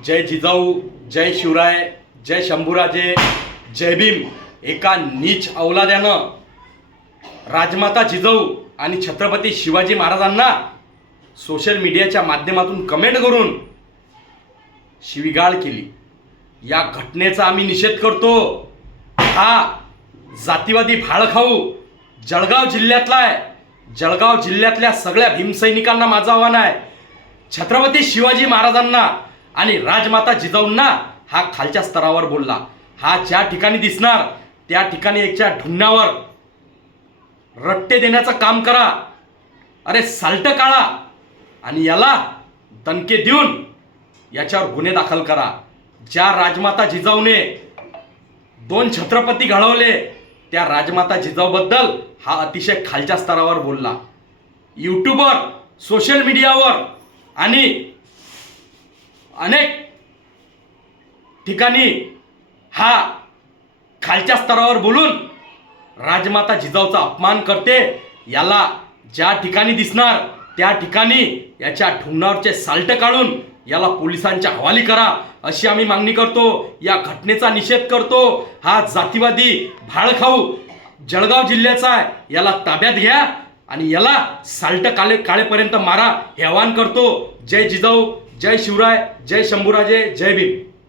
जय जिजाऊ, जय शिवराय, जय शंभूराजे, जय भीम. एका नीच अवलाद्यानं राजमाता जिजाऊ आणि छत्रपती शिवाजी महाराजांना सोशल मीडियाच्या माध्यमातून कमेंट करून शिवीगाळ केली. या घटनेचा आम्ही निषेध करतो. हा जातीवादी भाळखाऊ जळगाव जिल्ह्यातला आहे. जळगाव जिल्ह्यातल्या सगळ्या भीमसैनिकांना माझं आव्हान आहे, छत्रपती शिवाजी महाराजांना आणि राजमाता जिजाऊंना हा खालच्या स्तरावर बोलला. हा ज्या ठिकाणी दिसणार त्या ठिकाणी एकच्या ढुंगणावर रट्टे देण्याचं काम करा. अरे साल्ट काढा आणि याला दणके देऊन याच्यावर गुन्हे दाखल करा. ज्या राजमाता जिजाऊने 2 छत्रपती घडवले त्या राजमाता जिजाऊबद्दल हा अतिशय खालच्या स्तरावर बोलला. यूट्यूबवर, सोशल मीडियावर आणि अनेक ठिकाणी हा खालच्या स्तरावर बोलून राजमाता जिजाऊचा अपमान करते. याला ज्या ठिकाणी दिसणार त्या ठिकाणी याच्या ढुंगणावरचे साल्ट काढून याला पोलिसांच्या हवाली करा अशी आम्ही मागणी करतो. या घटनेचा निषेध करतो. हा जातीवादी भाळखाऊ जळगाव जिल्ह्याचा आहे. याला ताब्यात घ्या आणि याला साल्ट काळेपर्यंत मारा हे आवाहन करतो. जय जिजाऊ, जय शिवराय, जय शंभूराजे, जय भीम.